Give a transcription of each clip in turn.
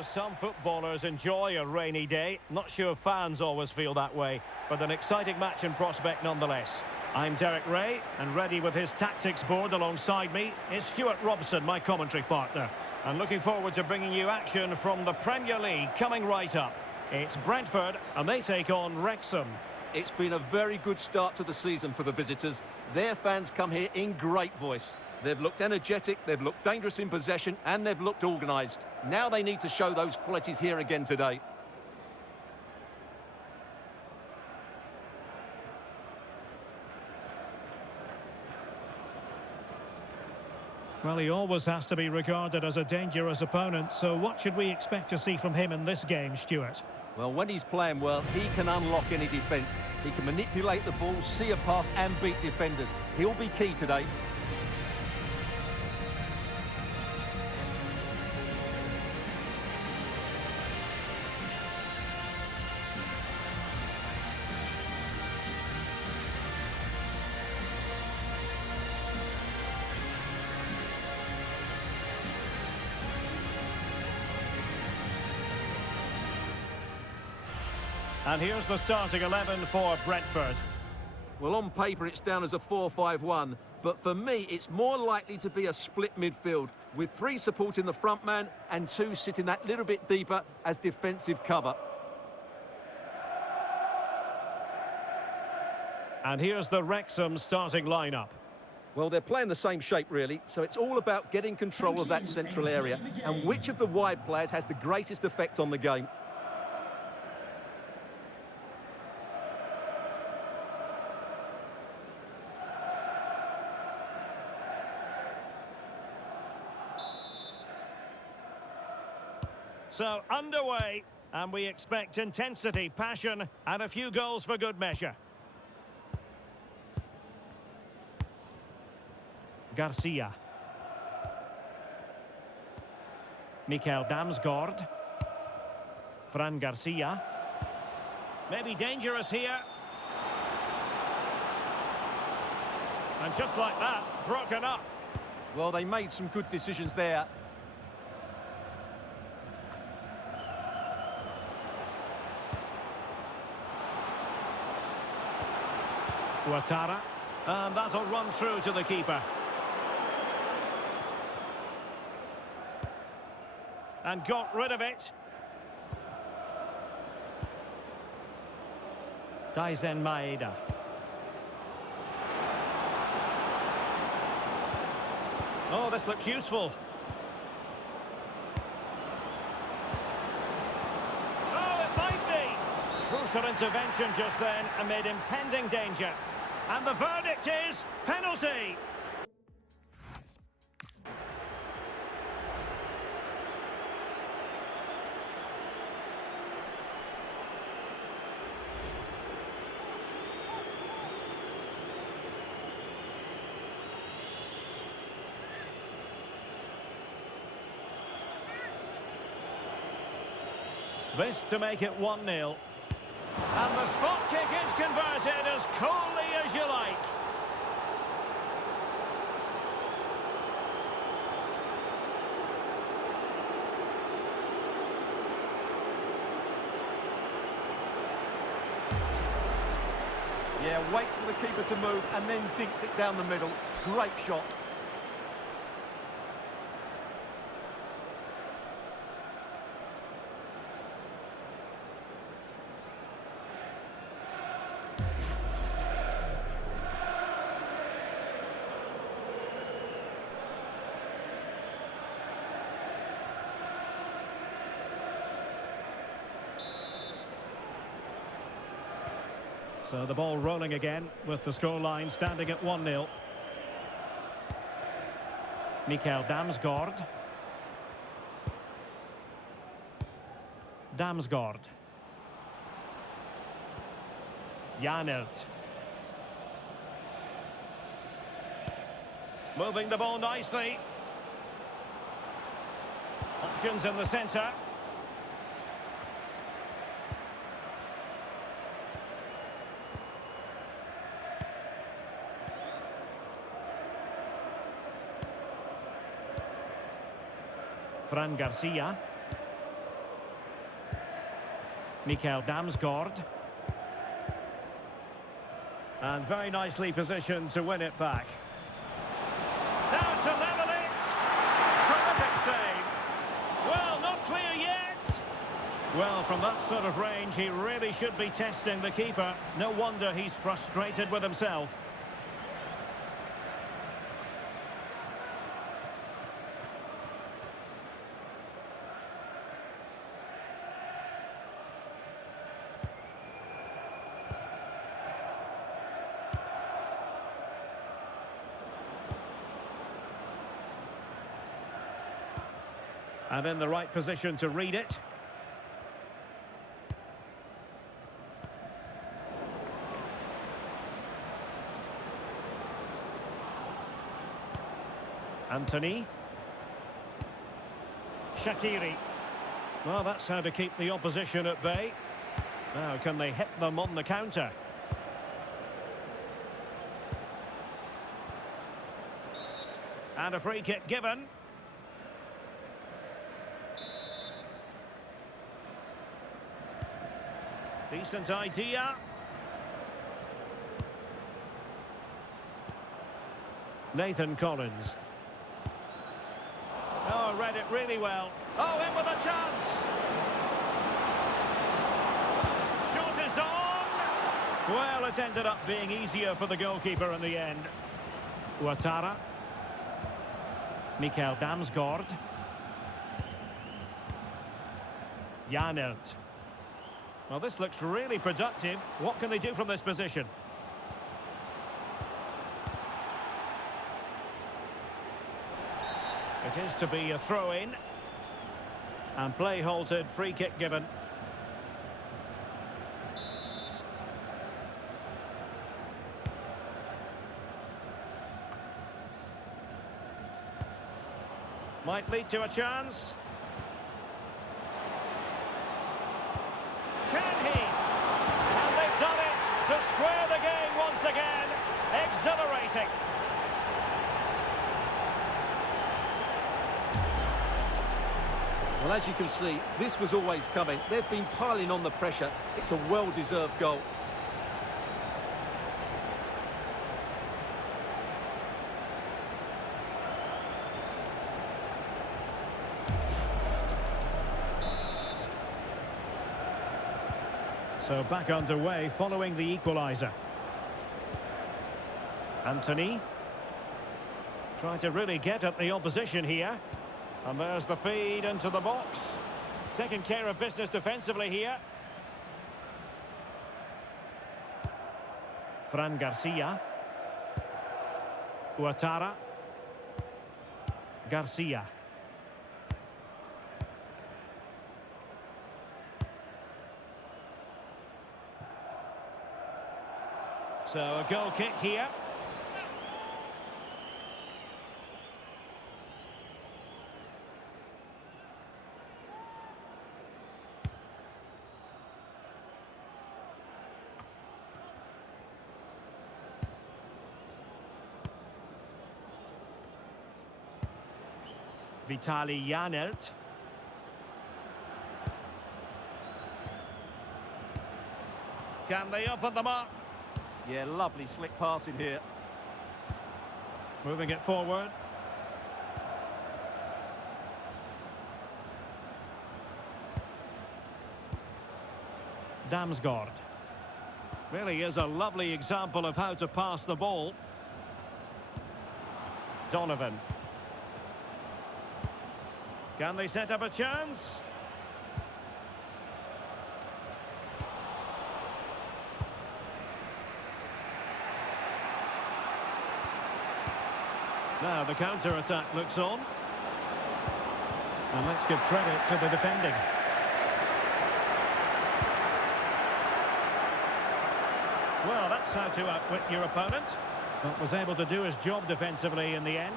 know, some footballers enjoy a rainy day. Not sure fans always feel that way, but an exciting match in prospect nonetheless. I'm Derek Ray, and ready with his tactics board alongside me is Stuart Robson, my commentary partner. And looking forward to bringing you action from the Premier League coming right up. It's Brentford, and they take on Wrexham. It's been a very good start to the season for the visitors. Their fans come here in great voice. They've looked energetic, they've looked dangerous in possession, and they've looked organised. Now they need to show those qualities here again today. Well, he always has to be regarded as a dangerous opponent, so what should we expect to see from him in this game, Stuart? Well, when he's playing well, he can unlock any defence. He can manipulate the ball, see a pass and beat defenders. He'll be key today. And here's the starting 11 for Brentford. Well, on paper, it's down as a 4-5-1, but for me, it's more likely to be a split midfield, with 3 supporting the front man and 2 sitting that little bit deeper as defensive cover. And here's the Wrexham starting lineup. Well, they're playing the same shape, really, so it's all about getting control of that central area and which of the wide players has the greatest effect on the game. So, underway, and we expect intensity, passion, and a few goals for good measure. Garcia. Mikael Damsgaard. Fran Garcia. Maybe dangerous here. And just like that, broken up. Well, they made some good decisions there. Ouattara, and that'll run through to the keeper. And got rid of it. Daizen Maeda. Oh, this looks useful. Oh, it might be. Crucial intervention just then amid impending danger. And the verdict is penalty. This to make it 1-0. And the spot kick is converted as coolly as you like. Yeah, waits for the keeper to move and then dinks it down the middle. Great shot. So the ball rolling again with the scoreline standing at 1-0. Mikael Damsgaard. Damsgaard. Janelt. Moving the ball nicely. Options in the centre. Fran Garcia. Mikael Damsgaard. And very nicely positioned to win it back. Now to level it. Terrific save. Well, not clear yet. Well, from that sort of range, he really should be testing the keeper. No wonder he's frustrated with himself. And in the right position to read it. Antony. Shaqiri. Well, that's how to keep the opposition at bay. Now, can they hit them on the counter? And a free kick given. Decent idea. Nathan Collins. Oh, read it really well. Oh, in with a chance. Shot is on. Well, it ended up being easier for the goalkeeper in the end. Ouattara. Mikael Damsgaard. Janelt. Well, this looks really productive. What can they do from this position? It is to be a throw-in. And play halted, free kick given. Might lead to a chance. Can he? And they've done it to square the game once again. Exhilarating. Well, as you can see, this was always coming. They've been piling on the pressure. It's a well-deserved goal. So back underway following the equaliser. Antony. Trying to really get at the opposition here. And there's the feed into the box. Taking care of business defensively here. Fran Garcia. Ouattara. Garcia. So a goal kick here. Vitaly Janelt. Can they open them up? Yeah, lovely slick passing here. Moving it forward. Damsgaard. Really is a lovely example of how to pass the ball. Donovan. Can they set up a chance? Now the counter-attack looks on. And let's give credit to the defending. Well, that's how to outwit your opponent. But was able to do his job defensively in the end.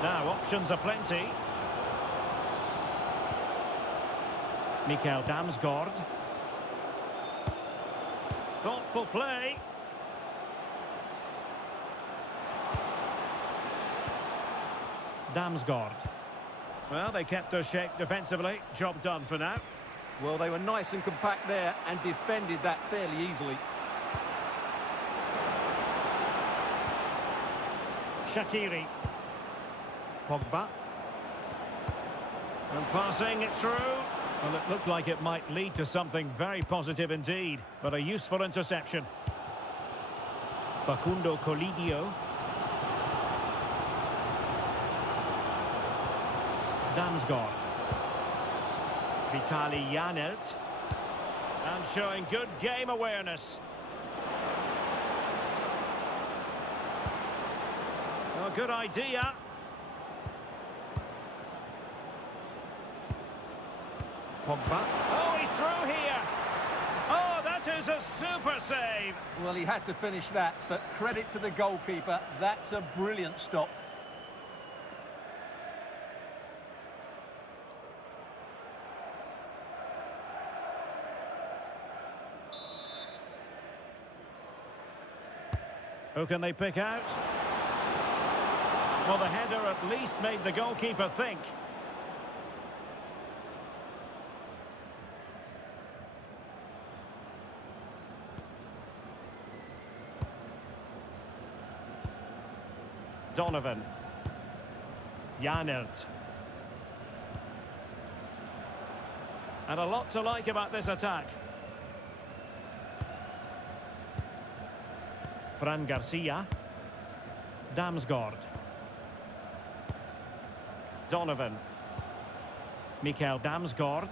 Now, options are plenty. Mikael Damsgaard. Thoughtful play. Damsgaard. Well, they kept their shape defensively. Job done for now. Well, they were nice and compact there and defended that fairly easily. Shaqiri. Pogba. And passing it through. Well, it looked like it might lead to something very positive indeed, but a useful interception. Facundo Colidio. Damsgaard. Vitali Janelt. And showing good game awareness. Oh, good idea. Pogba. Oh, he's through here. Oh, that is a super save. Well, he had to finish that, but credit to the goalkeeper. That's a brilliant stop. Who can they pick out? Well, the header at least made the goalkeeper think. Donovan. Janelt. And a lot to like about this attack. Fran Garcia. Damsgaard. Donovan. Mikael Damsgaard.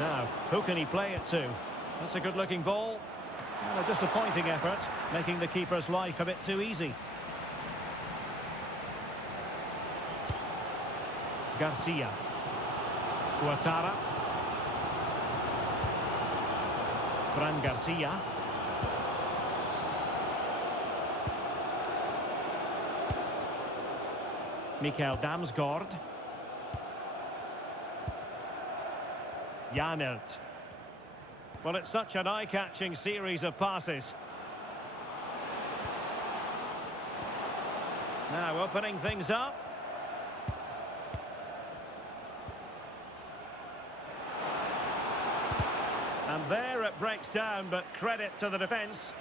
Now, who can he play it to? That's a good-looking ball. And a disappointing effort, making the keeper's life a bit too easy. Garcia. Ouattara. Fran Garcia. Mikael Damsgaard. Janelt. Well, it's such an eye-catching series of passes. Now opening things up. And there it breaks down, but credit to the defence.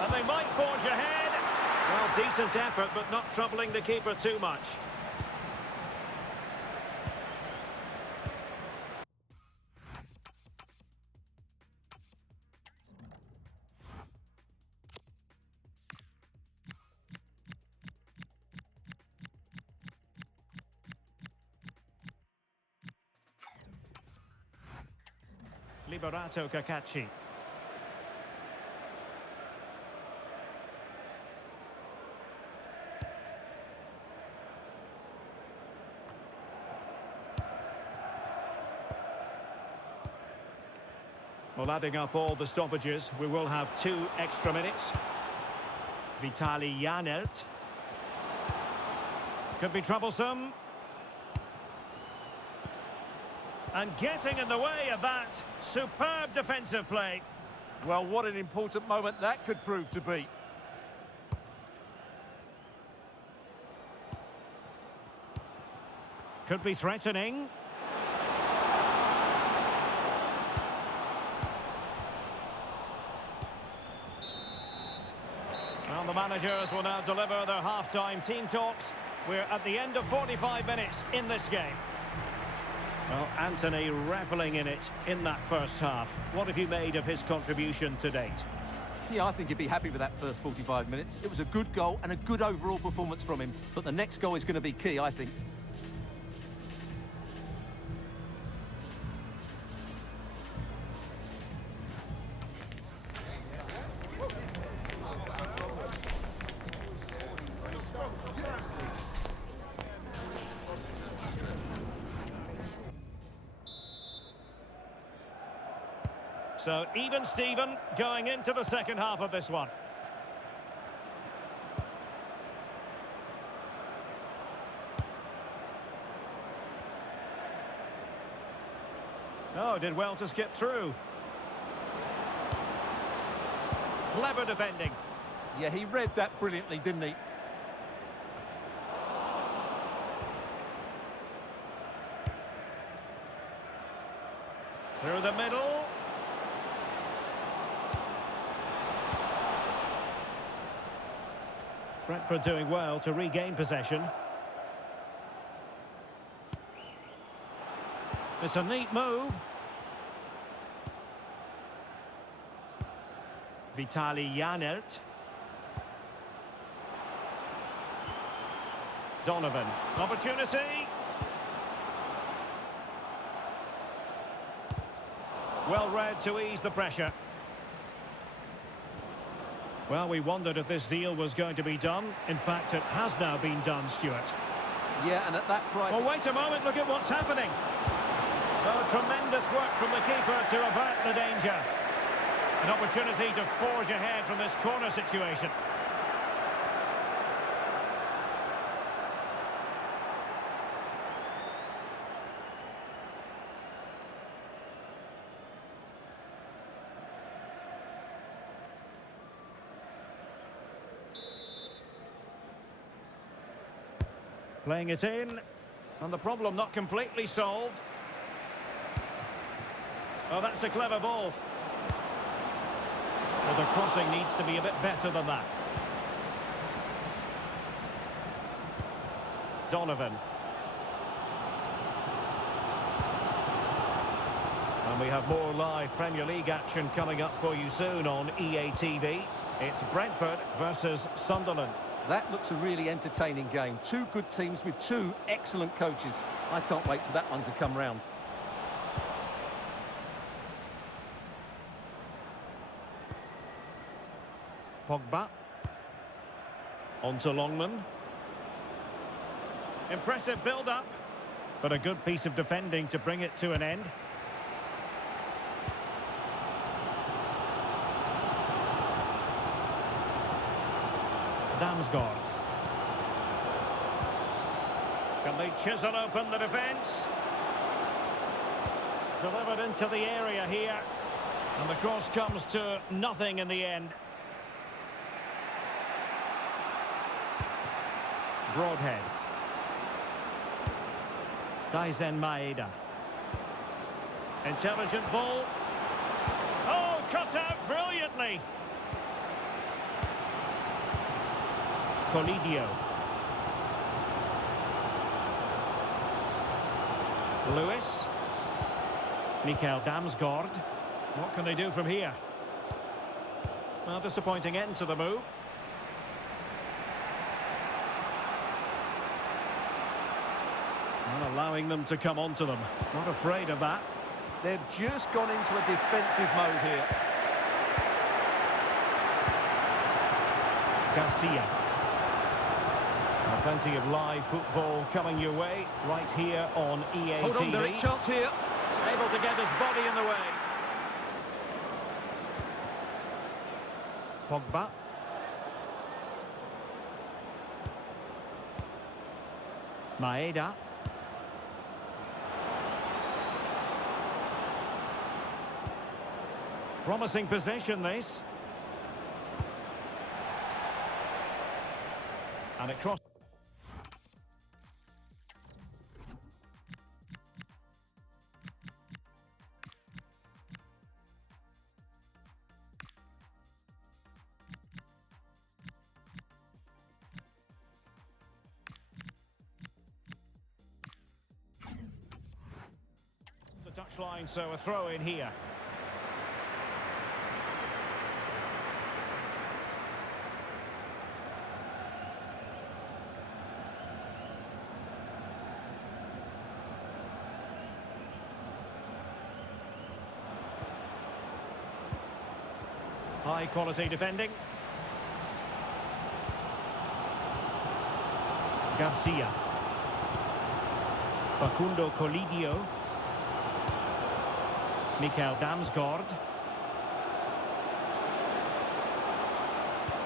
And they might forge ahead. Well, decent effort, but not troubling the keeper too much. Liberato Cacaci. Well, adding up all the stoppages, we will have 2 extra minutes. Vitali Janelt. Could be troublesome. And getting in the way of that, superb defensive play. Well, what an important moment that could prove to be. Could be threatening. Well, the managers will now deliver their half-time team talks. We're at the end of 45 minutes in this game. Well, Antony reveling in it in that first half. What have you made of his contribution to date? Yeah, I think he'd be happy with that first 45 minutes. It was a good goal and a good overall performance from him. But the next goal is going to be key, I think. So, even Steven going into the second half of this one. Oh, did well to skip through. Clever defending. Yeah, he read that brilliantly, didn't he? Through the middle. Brentford doing well to regain possession. It's a neat move. Vitaly Janelt. Donovan. Opportunity. Well read to ease the pressure. Well, we wondered if this deal was going to be done. In fact, it has now been done, Stuart. Yeah, and at that price... Well, wait a moment, look at what's happening. Oh, tremendous work from the keeper to avert the danger. An opportunity to forge ahead from this corner situation. Playing it in, and the problem not completely solved. Oh, that's a clever ball. Well, the crossing needs to be a bit better than that. Donovan. And we have more live Premier League action coming up for you soon on EA TV. It's Brentford versus Sunderland. That looks a really entertaining game. Two good teams with two excellent coaches. I can't wait for that one to come round. Pogba. On to Longman. Impressive build-up, but a good piece of defending to bring it to an end. Damsgaard. Can they chisel open the defence? Delivered into the area here. And the cross comes to nothing in the end. Broadhead. Daizen Maeda. Intelligent ball. Oh, cut out brilliantly. Colidio. Lewis. Mikael Damsgaard. What can they do from here? Well, disappointing end to the move. Not allowing them to come onto them. Not afraid of that. They've just gone into a defensive mode here. Garcia. Plenty of live football coming your way right here on EA Hold on, TV. Derek, chance here. Able to get his body in the way. Pogba. Maeda. Promising possession, this. And it crossed. The touchline, so a throw in here. High quality defending. Garcia. Facundo Colidio. Mikael Damsgaard.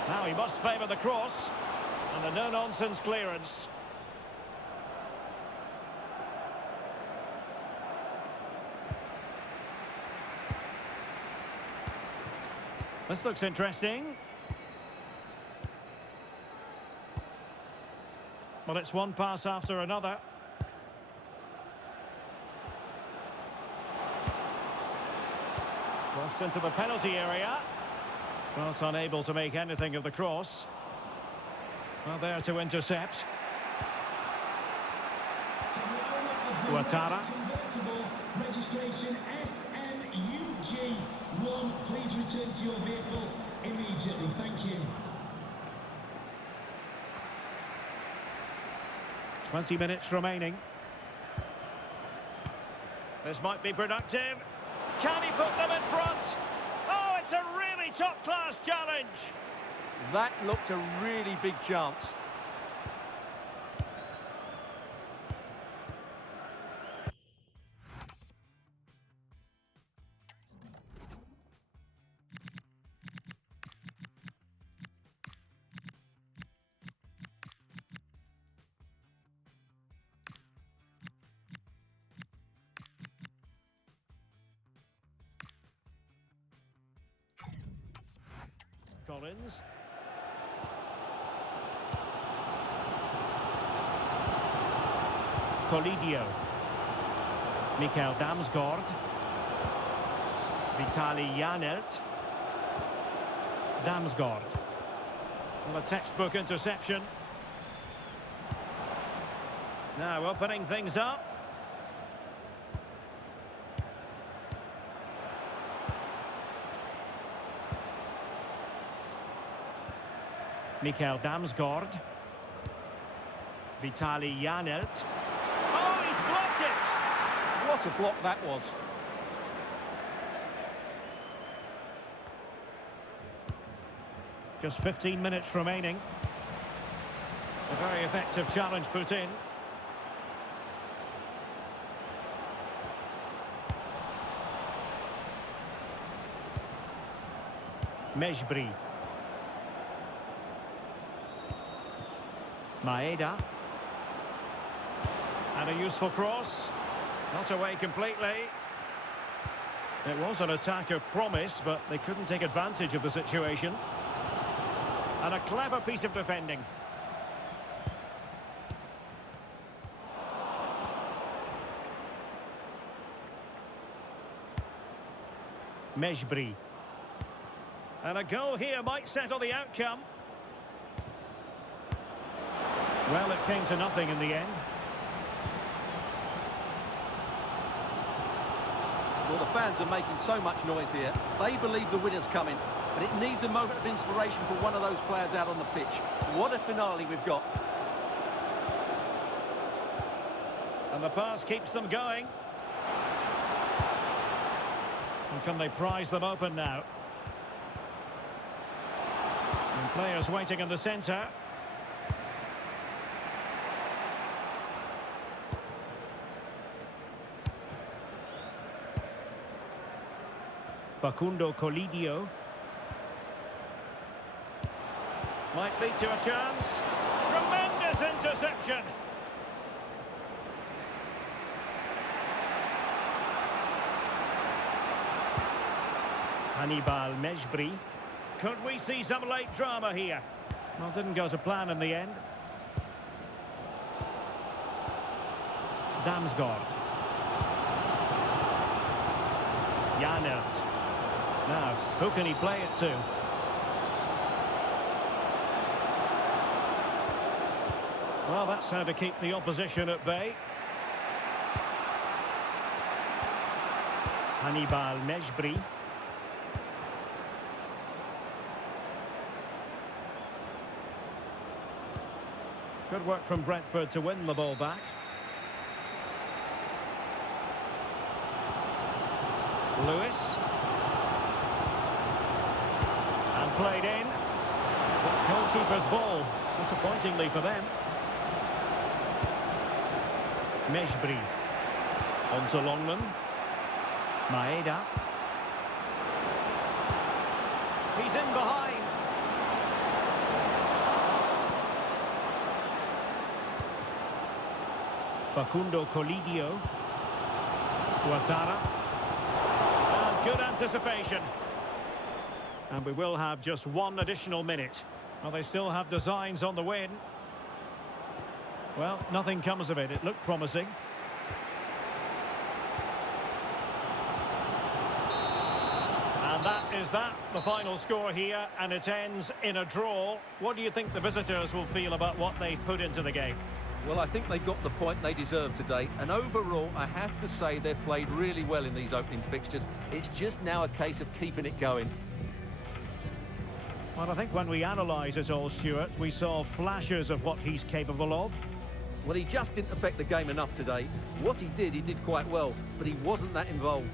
Now he must favour the cross. And the no-nonsense clearance. This looks interesting. Well, it's one pass after another. Crossed into the penalty area. Not unable to make anything of the cross. Well, there to intercept. Ouattara. Registration SMUG1. Please return to your vehicle immediately. Thank you. 20 minutes remaining. This might be productive. Can he put them in front? Oh, it's a really top-class challenge. That looked a really big chance. Collins. Colidio. Mikael Damsgaard. Vitaly Janelt. Damsgaard. Well, a textbook interception. Now opening things up. Mikael Damsgaard. Vitaly Janelt. Oh, he's blocked it! What a block that was. Just 15 minutes remaining. A very effective challenge put in. Mejbri. Maeda. And a useful cross. Not away completely. It was an attack of promise, but they couldn't take advantage of the situation. And a clever piece of defending. Mejbri. And a goal here might settle the outcome. Well, it came to nothing in the end. Well, the fans are making so much noise here. They believe the winner's coming, but it needs a moment of inspiration for one of those players out on the pitch. What a finale we've got. And the pass keeps them going. And can they prise them open now? And players waiting in the centre. Facundo Colidio. Might lead to a chance. Tremendous interception. Hannibal Mejbri. Could we see some late drama here? Well, didn't go to plan in the end. Damsgaard. Janelt. Now, who can he play it to? Well, that's how to keep the opposition at bay. Hannibal Mejbri. Good work from Brentford to win the ball back. Lewis. And played in. But goalkeeper's ball, disappointingly for them. Mejbri. On to Longman. Maeda. He's in behind. Facundo Colidio. Ouattara. And good anticipation. And we will have just one additional minute. Well, they still have designs on the win. Well, nothing comes of it. It looked promising. And that is that, the final score here, and it ends in a draw. What do you think the visitors will feel about what they put into the game? Well, I think they got the point they deserve today, and overall, I have to say they've played really well in these opening fixtures. It's just now a case of keeping it going. Well, I think when we analyse it all, Stuart, we saw flashes of what he's capable of. Well, he just didn't affect the game enough today. What he did quite well, but he wasn't that involved.